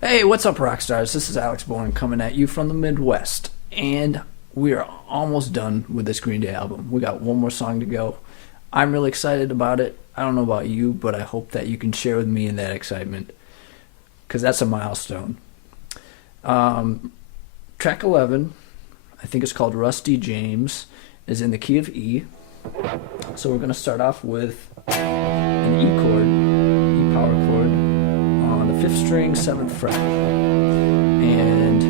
Hey, what's up, rock stars? This is Alex Bourne coming at you from the Midwest, and we are almost done with this Green Day album. We got one more song to go. I'm really excited about it. I don't know about you, but I hope that you can share with me in that excitement, because that's a milestone. Track 11, I think it's called Rusty James, is in the key of E. So we're going to start off with an E chord, E power chord, on the 5th string, 7th fret. And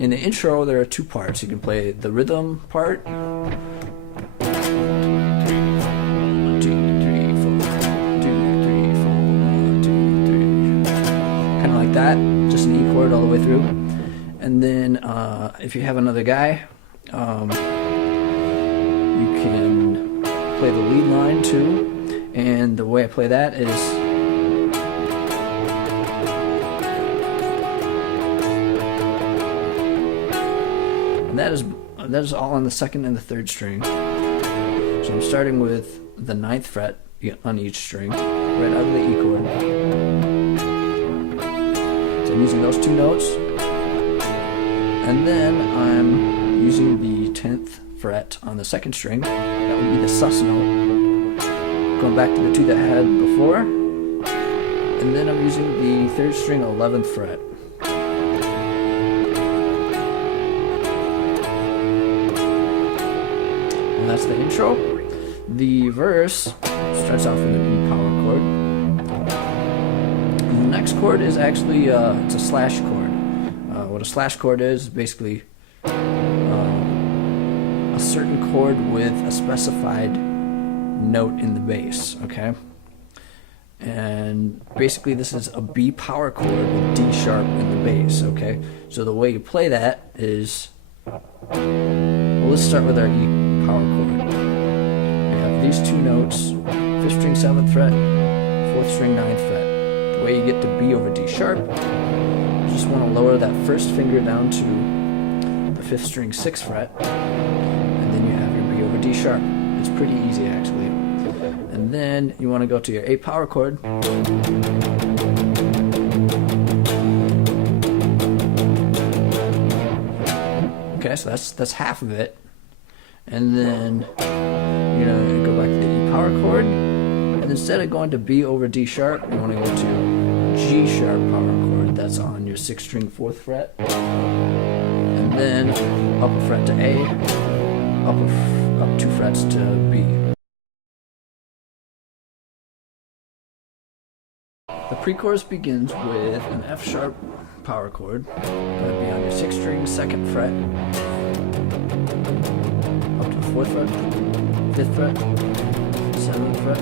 in the intro, there are two parts. You can play the rhythm part. 1, 2, 3, 4, 1, 2, 3, 4, 1, 2, 3. Kind of like that, just an E chord all the way through. And then if you have another guy, you can play the lead line too. And the way I play that is that is all on the 2nd and the 3rd string. So I'm starting with the 9th fret on each string, right out of the E chord. So I'm using those two notes, and then I'm using the 10th fret on the 2nd string. That would be the sus note. Going back to the two that I had before, and then I'm using the 3rd string, 11th fret. And that's the intro. The verse starts off with an E power chord. And the next chord is actually it's a slash chord. What a slash chord is basically a certain chord with a specified note in the bass, okay? And basically this is a B power chord with D sharp in the bass, okay? So the way you play that is, well, let's start with our E power chord. We have these two notes, 5th string, 7th fret, 4th string, 9th fret. The way you get to B over D sharp, you just want to lower that first finger down to the 5th string, 6th fret, and then you have your B over D sharp. It's pretty easy actually. And then you want to go to your A power chord. Okay, so that's half of it. And then you're gonna go back to the E power chord. And instead of going to B over D sharp, you want to go to G sharp power chord. That's on your 6th string, 4th fret. And then up a fret to A, up 2 frets to B. The pre-chorus begins with an F sharp power chord. That'd be on your 6th string, 2nd fret, up to the 4th fret, 5th fret, 7th fret.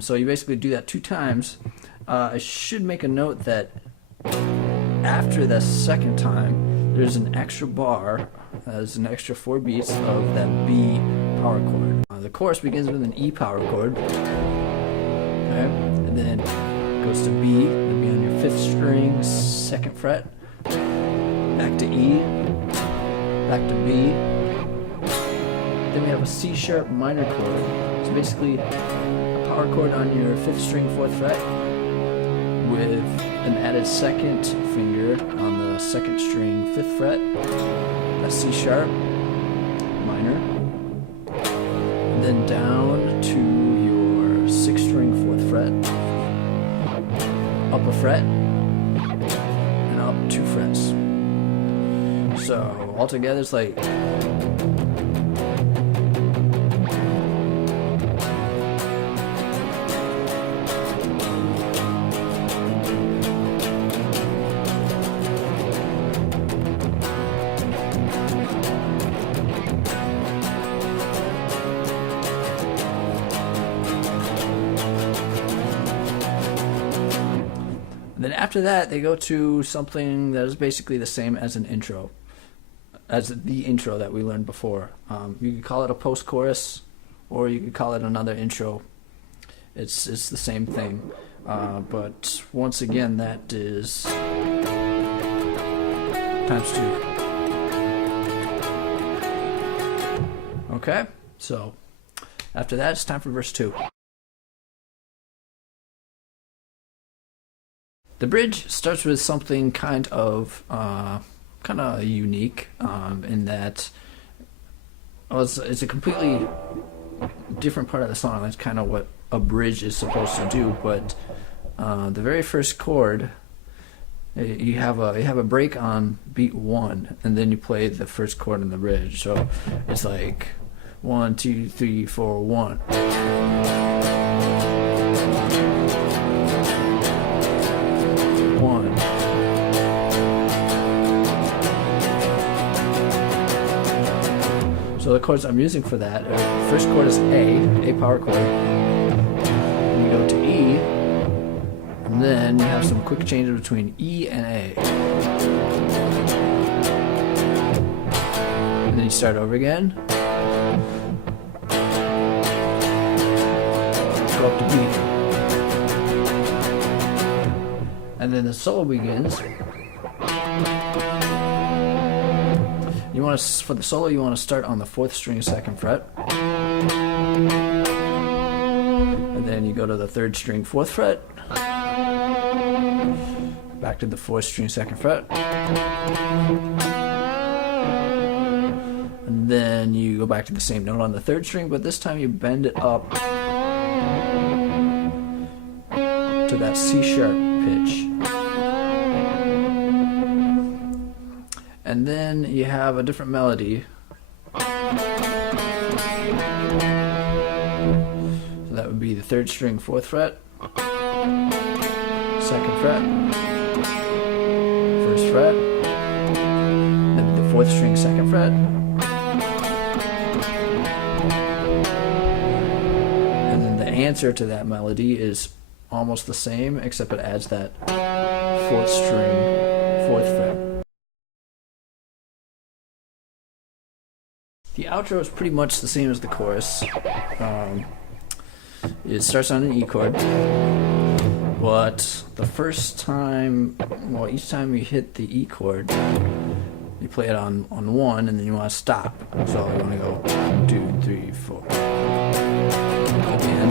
So you basically do that 2 times. I should make a note that after the 2nd time, there's an extra bar, there's an extra 4 beats of that B power chord. The chorus begins with an E power chord, okay, and then goes to B. It'll be on your 5th string, 2nd fret, back to E, back to B. Then we have a C sharp minor chord. So basically a power chord on your 5th string, 4th fret, with an added 2nd finger on the 2nd string, 5th fret, a C sharp minor, and then down to your 6th string, 4th fret, up a fret, and up 2 frets. So altogether it's like then after that, they go to something that is basically the same as an intro, as the intro that we learned before. You could call it a post-chorus, or you could call it another intro. It's the same thing. But once again, that is times 2. Okay, so After that, it's time for verse 2. The bridge starts with something kind of unique in that it's a completely different part of the song. That's kind of what a bridge is supposed to do. But the very first chord, you have a break on beat 1, and then you play the first chord in the bridge. So it's like 1, 2, 3, 4, 1. So the chords I'm using for that, first chord is A power chord. Then you go to E, and then you have some quick changes between E and A. And then you start over again. Go up to B. And then the solo begins. For the solo, you want to start on the 4th string, 2nd fret, and then you go to the 3rd string, 4th fret, back to the 4th string, 2nd fret, and then you go back to the same note on the 3rd string, but this time you bend it up to that C sharp pitch. And then you have a different melody. So that would be the 3rd string, 4th fret, 2nd fret, 1st fret, then the 4th string, 2nd fret, and then the answer to that melody is almost the same, except it adds that 4th string, 4th fret. The outro is pretty much the same as the chorus. It starts on an E chord, but the first time, each time you hit the E chord, you play it on 1, and then you want to stop. So you want to go 1, 2, 3, 4. Again.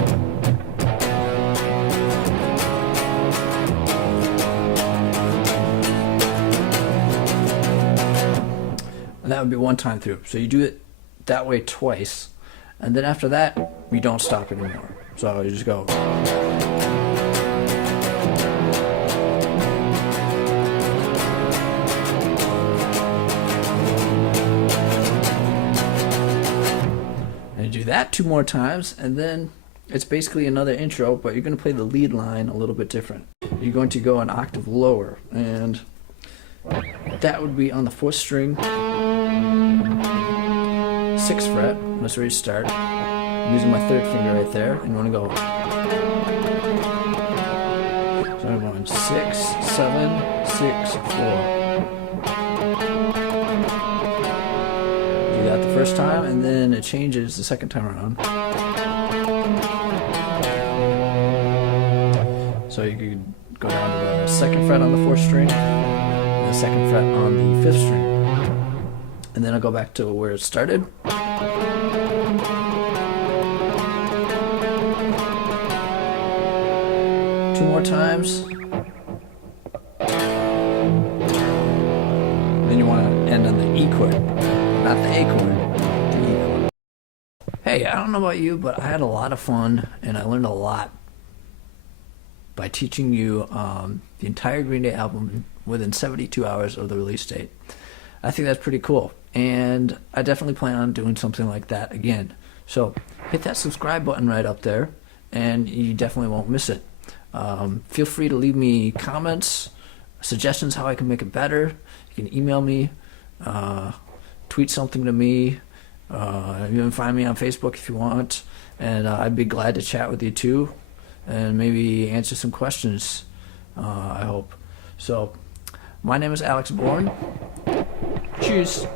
And that would be one time through. So you do it that way twice, and then after that you don't stop anymore. So you just go. And you do that 2 more times, and then it's basically another intro, but you're going to play the lead line a little bit different. You're going to go an octave lower, and that would be on the 4th string, 6th fret. That's where you start. I'm using my 3rd finger right there, and you want to go. So I'm going 6, 7, 6, 4. Do that the first time, and then it changes the second time around. So you could go down to the 2nd fret on the 4th string, and the 2nd fret on the 5th string. And then I'll go back to where it started. 2 more times. Then you want to end on the E chord, not the A chord, the E chord. Hey, I don't know about you, but I had a lot of fun, and I learned a lot by teaching you the entire Green Day album within 72 hours of the release date. I think that's pretty cool, and I definitely plan on doing something like that again. So hit that subscribe button right up there, and you definitely won't miss it. Feel free to leave me comments, suggestions how I can make it better. You can email me, tweet something to me, even find me on Facebook if you want, and I'd be glad to chat with you too, and maybe answer some questions, I hope. So, my name is Alex Bourne. Cheers.